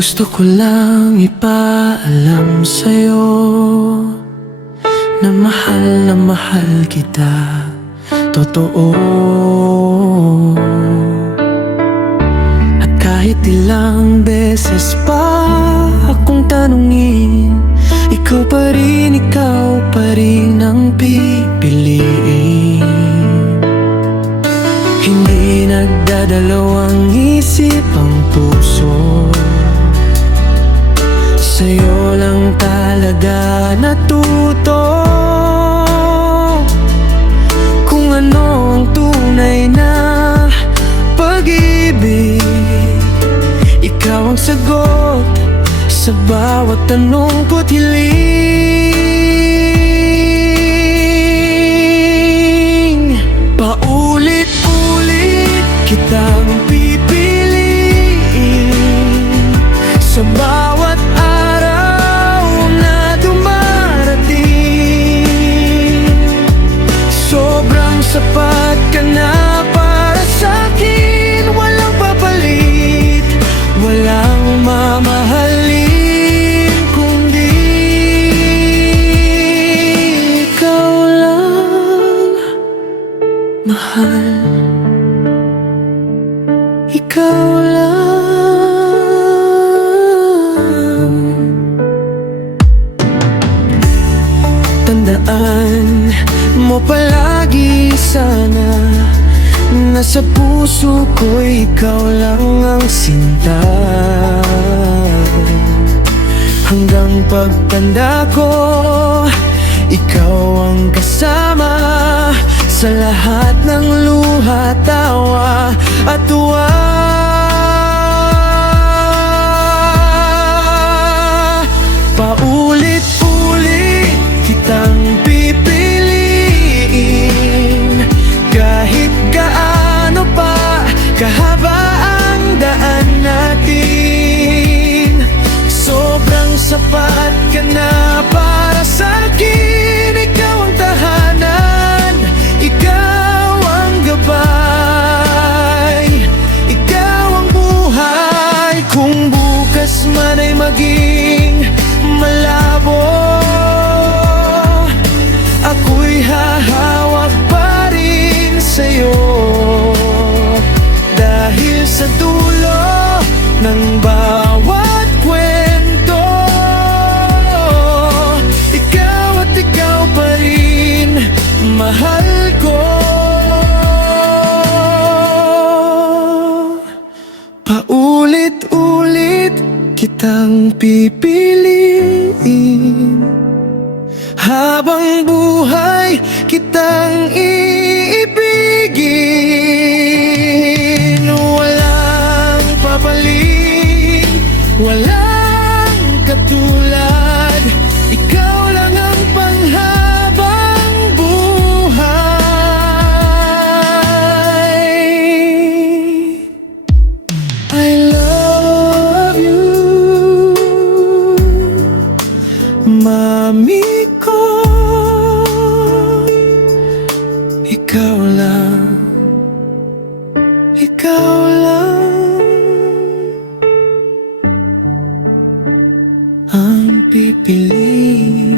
Gusto ko lang ipaalam sa'yo na mahal kita, totoo. At kahit ilang beses pa akong tanungin, ikaw pa rin ang pipiliin. Hindi nagdadalawang isip ang puso, sa'yo lang talaga natuto kung ano ang tunay na pag-ibig. Ikaw ang sagot sa bawat tanong ko't hiling. Paulit-ulit kitang pipiliin sa bawat araw na dumarating. Sobrang sapat ka na para sa'kin, walang papalit, walang mamahalin kundi ikaw lang, mahal. Ikaw lang. Tandaan mo palagi sana, nasa puso ko'y ikaw lang ang sinta. Hanggang pagtanda ko, ikaw ang kasama sa lahat ng luha, tawa at tuwa. Paulit-ulit kitang pipiliin, kahit gaano pa kahaba ang daan natin. Sobrang sapat ka na para sa'kin, ikaw ang tahanan, ikaw ang gabay, ikaw ang buhay. Kung bukas man ay maging malabo, ako'y hahawak pa rin sa'yo, dahil sa dulo ng bawat kwento, ikaw at ikaw pa rin, mahal ko. Paulit-ulit kitang pipiliin, habang buhay kitang iibigin. Walang papalit, walang katulad, ikaw lang ang panghabang buhay. I love you, mami ko. Ikaw lang, ikaw lang ang pipiliin.